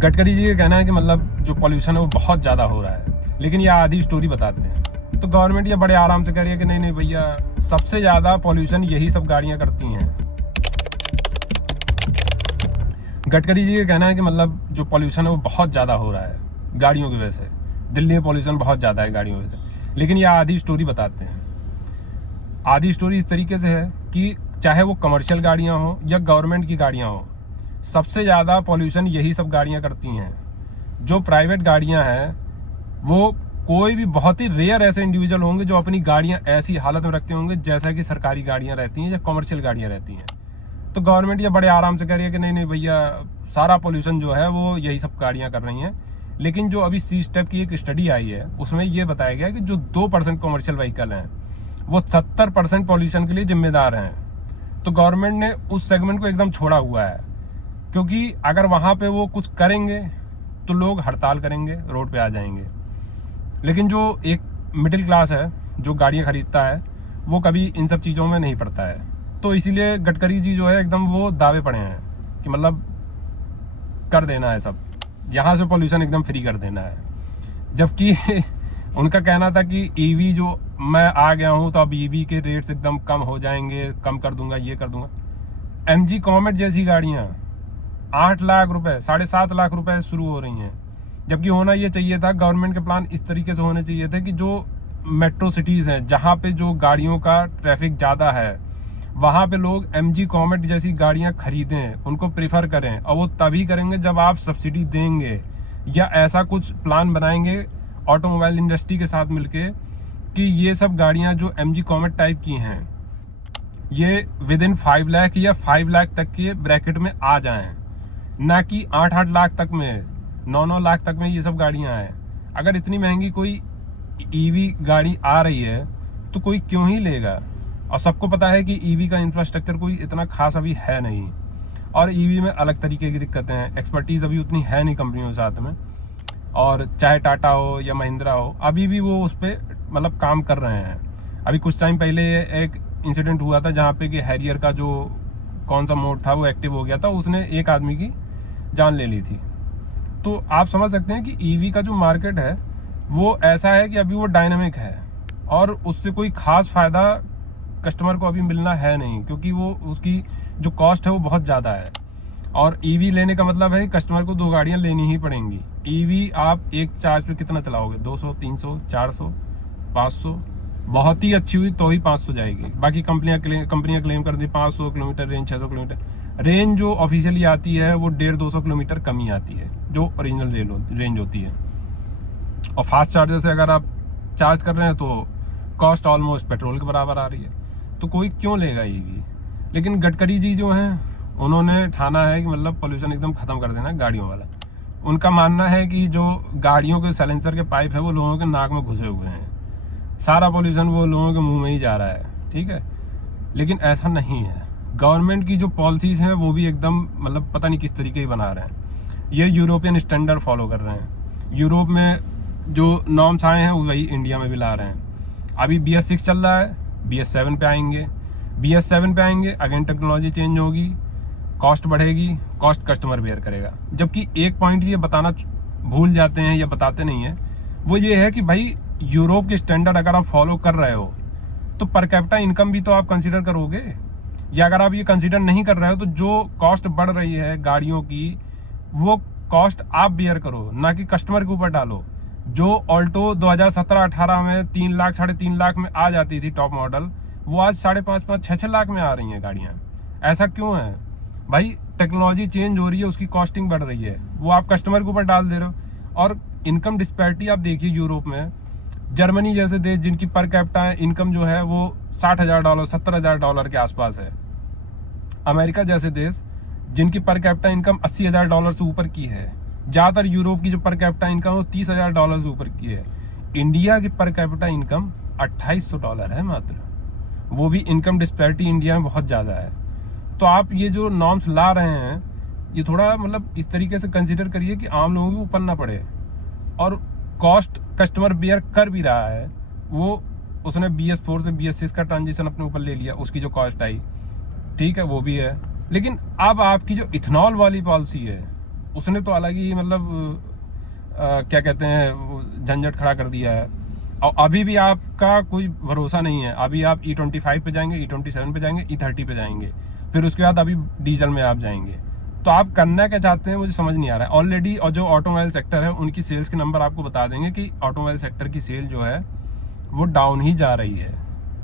गडकरी जी का कहना है कि मतलब जो पॉल्यूशन है वो बहुत ज़्यादा हो रहा है, लेकिन ये आधी स्टोरी बताते हैं। तो गवर्नमेंट ये बड़े आराम से कह रही है कि नहीं नहीं भैया, सबसे ज़्यादा पॉल्यूशन यही सब गाड़ियाँ करती हैं। गडकरी जी का कहना है कि मतलब जो पॉल्यूशन है वो बहुत ज़्यादा हो रहा है गाड़ियों की वजह से। दिल्ली में पॉल्यूशन बहुत ज़्यादा है गाड़ियों की वजह से, लेकिन ये आधी स्टोरी बताते हैं। आधी स्टोरी इस तरीके से है कि चाहे वो कमर्शियल गाड़ियाँ हों या गवर्नमेंट की गाड़ियाँ हों, सबसे ज़्यादा पॉल्यूशन यही सब गाड़ियाँ करती हैं। जो प्राइवेट गाड़ियाँ हैं वो कोई भी बहुत ही रेयर ऐसे इंडिविजुअल होंगे जो अपनी गाड़ियाँ ऐसी हालत में रखते होंगे जैसा कि सरकारी गाड़ियाँ रहती हैं या कमर्शियल गाड़ियाँ रहती हैं। तो गवर्नमेंट ये बड़े आराम से कह रही है कि नहीं नहीं भैया, सारा पॉल्यूशन जो है वो यही सब गाड़ियाँ कर रही हैं। लेकिन जो अभी सी स्टेप की एक स्टडी आई है उसमें ये बताया गया कि जो 2% कमर्शियल व्हीकल हैं वो 70% पॉल्यूशन के लिए जिम्मेदार हैं। तो गवर्नमेंट ने उस सेगमेंट को एकदम छोड़ा हुआ है, क्योंकि अगर वहाँ पे वो कुछ करेंगे तो लोग हड़ताल करेंगे, रोड पे आ जाएंगे। लेकिन जो एक मिडिल क्लास है जो गाड़ियाँ खरीदता है वो कभी इन सब चीज़ों में नहीं पड़ता है। तो इसीलिए गडकरी जी जो है एकदम वो दावे पड़े हैं कि मतलब कर देना है सब, यहाँ से पॉल्यूशन एकदम फ्री कर देना है। जबकि उनका कहना था कि ईवी जो मैं आ गया हूँ तो अब ईवी के रेट्स एकदम कम हो जाएंगे, कम कर दूंगा, ये कर दूंगा। एमजी कॉमेट जैसी गाड़ियाँ 8 लाख रुपए, 7.5 लाख रुपए शुरू हो रही हैं। जबकि होना ये चाहिए था, गवर्नमेंट के प्लान इस तरीके से होने चाहिए थे कि जो मेट्रो सिटीज़ हैं जहाँ पे जो गाड़ियों का ट्रैफिक ज़्यादा है वहाँ पे लोग एमजी कॉमेट जैसी गाड़ियाँ खरीदें, उनको प्रेफर करें। और वो तभी करेंगे जब आप सब्सिडी देंगे या ऐसा कुछ प्लान बनाएंगे ऑटोमोबाइल इंडस्ट्री के साथ मिलके कि ये सब गाड़ियाँ जो एमजी कॉमेट टाइप की हैं ये विद इन 5 लाख या 5 लाख तक के ब्रैकेट में आ जाएं, ना कि 8-8 लाख तक में, 9-9 लाख तक में ये सब गाड़ियाँ हैं। अगर इतनी महंगी कोई ईवी गाड़ी आ रही है तो कोई क्यों ही लेगा। और सबको पता है कि ईवी का इंफ्रास्ट्रक्चर कोई इतना खास अभी है नहीं, और ईवी में अलग तरीके की दिक्कतें हैं, एक्सपर्टीज़ अभी उतनी है नहीं कंपनियों के साथ में। और चाहे टाटा हो या महिंद्रा हो, अभी भी वो उस पर मतलब काम कर रहे हैं। अभी कुछ टाइम पहले एक इंसिडेंट हुआ था जहाँ पे कि हैरियर का जो कौन सा मोड था वो एक्टिव हो गया था, उसने एक आदमी की जान ले ली थी। तो आप समझ सकते हैं कि ईवी का जो मार्केट है वो ऐसा है कि अभी वो डायनामिक है और उससे कोई खास फ़ायदा कस्टमर को अभी मिलना है नहीं, क्योंकि वो उसकी जो कॉस्ट है वो बहुत ज़्यादा है। और ईवी लेने का मतलब है कि कस्टमर को 2 गाड़ियाँ लेनी ही पड़ेंगी। ईवी आप एक चार्ज पे कितना चलाओगे? 200, 300, 400, 500, बहुत ही अच्छी हुई तो ही 500 जाएगी। बाकी कंपनियां क्लेम कर दी 500 किलोमीटर रेंज, 600 किलोमीटर रेंज। जो ऑफिशियली आती है वो 150-200 किलोमीटर कम ही आती है जो ओरिजिनल रेंज होती है। और फास्ट चार्जर से अगर आप चार्ज कर रहे हैं तो कॉस्ट ऑलमोस्ट पेट्रोल के बराबर आ रही है। तो कोई क्यों लेगा ईवी। लेकिन गडकरी जी जो हैं उन्होंने ठाना है कि मतलब पोल्यूशन एकदम ख़त्म कर देना है गाड़ियों वाला। उनका मानना है कि जो गाड़ियों के साइलेंसर के पाइप है वो लोगों के नाक में घुसे हुए हैं, सारा पोल्यूशन वो लोगों के मुंह में ही जा रहा है, ठीक है। लेकिन ऐसा नहीं है। गवर्नमेंट की जो पॉलिसीज़ हैं वो भी एकदम मतलब पता नहीं किस तरीके की बना रहे हैं। ये यूरोपियन स्टैंडर्ड फॉलो कर रहे हैं। यूरोप में जो नॉर्म्स आए हैं वही इंडिया में भी ला रहे हैं। अभी BS6 चल रहा है, BS7 पे आएंगे, BS7 पे आएंगे, अगेन टेक्नोलॉजी चेंज होगी, कॉस्ट बढ़ेगी, कॉस्ट कस्टमर बेयर करेगा। जबकि एक पॉइंट ये बताना भूल जाते हैं या बताते नहीं हैं, वो ये है कि भाई यूरोप के स्टैंडर्ड अगर आप फॉलो कर रहे हो तो पर कैपिटा इनकम भी तो आप कंसीडर करोगे। या अगर आप ये कंसीडर नहीं कर रहे हो तो जो कॉस्ट बढ़ रही है गाड़ियों की वो कॉस्ट आप बेयर करो, ना कि कस्टमर के ऊपर डालो। जो ऑल्टो 2017-18 में 3 लाख 3.5 लाख में आ जाती थी टॉप मॉडल, वो आज 5.5, 6 लाख में आ रही हैं गाड़ियाँ। ऐसा क्यों है भाई? टेक्नोलॉजी चेंज हो रही है, उसकी कॉस्टिंग बढ़ रही है, वो आप कस्टमर के ऊपर डाल दे रहे हो। और इनकम डिस्पैरिटी आप देखिए यूरोप में, जर्मनी जैसे देश जिनकी पर कैपिटा इनकम जो है वो $60,000 $70,000 के आसपास है, अमेरिका जैसे देश जिनकी पर कैपिटा इनकम $80,000 से ऊपर की है, ज़्यादातर यूरोप की जो पर कैपिटा इनकम वो $30,000 से ऊपर की है। इंडिया की पर कैपिटा इनकम $2,800 है मात्र, वो भी इनकम डिस्पैरिटी इंडिया में बहुत ज़्यादा है। तो आप ये जो नॉर्म्स ला रहे हैं ये थोड़ा मतलब इस तरीके से कंसीडर करिए कि आम लोगों को ऊपर ना पड़े। और कॉस्ट कस्टमर बेयर कर भी रहा है, वो उसने BS4 से BS6 का ट्रांजिशन अपने ऊपर ले लिया, उसकी जो कॉस्ट आई, ठीक है, वो भी है। लेकिन अब आपकी जो इथेनॉल वाली पॉलिसी है उसने तो अलग ही मतलब क्या कहते हैं झंझट खड़ा कर दिया है। और अभी भी आपका कोई भरोसा नहीं है। अभी आप E25 पे जाएंगे, E27 पे जाएंगे, E30 पे जाएंगे, फिर उसके बाद अभी डीजल में आप जाएंगे। तो आप करना क्या चाहते हैं मुझे समझ नहीं आ रहा है ऑलरेडी। और जो ऑटोमोबाइल सेक्टर है उनकी सेल्स के नंबर आपको बता देंगे कि ऑटोमोबाइल सेक्टर की सेल जो है वो डाउन ही जा रही है।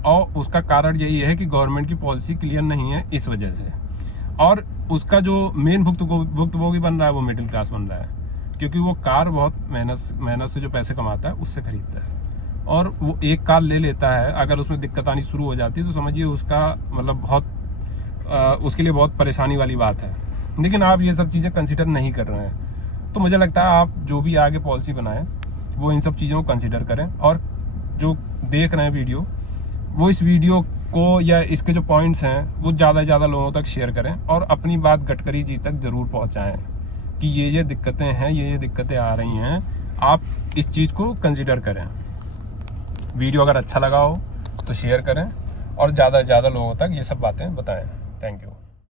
और उसका कारण यही है कि गवर्नमेंट की पॉलिसी क्लियर नहीं है इस वजह से। और उसका जो मेन भुक्तभोगी बन रहा है वो मिडिल क्लास बन रहा है, क्योंकि वो कार बहुत मेहनत से जो पैसे कमाता है उससे खरीदता है। और वो एक कार ले लेता है, अगर उसमें दिक्कत आनी शुरू हो जाती है तो समझिए उसका मतलब बहुत उसके लिए बहुत परेशानी वाली बात है। लेकिन आप ये सब चीज़ें कंसिडर नहीं कर रहे हैं। तो मुझे लगता है आप जो भी आगे पॉलिसी बनाएं वो इन सब चीज़ों को कंसिडर करें। और जो देख रहे हैं वीडियो, वो इस वीडियो को या इसके जो पॉइंट्स हैं वो ज़्यादा से ज़्यादा लोगों तक शेयर करें और अपनी बात गडकरी जी तक ज़रूर पहुँचाएँ कि ये दिक्कतें हैं, ये दिक्कतें आ रही हैं, आप इस चीज़ को कंसिडर करें। वीडियो अगर अच्छा लगा हो तो शेयर करें और ज़्यादा से ज़्यादा लोगों तक ये सब बातें बताएं। Thank you.